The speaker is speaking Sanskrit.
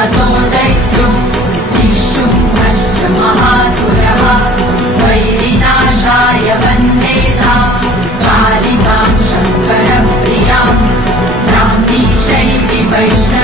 ततो दैत्यो निःशुम्भश्च महासुरः वैरिनाशाय वन्देता कालिकां शङ्करप्रियां ब्राह्मी शैवी वैष्णवी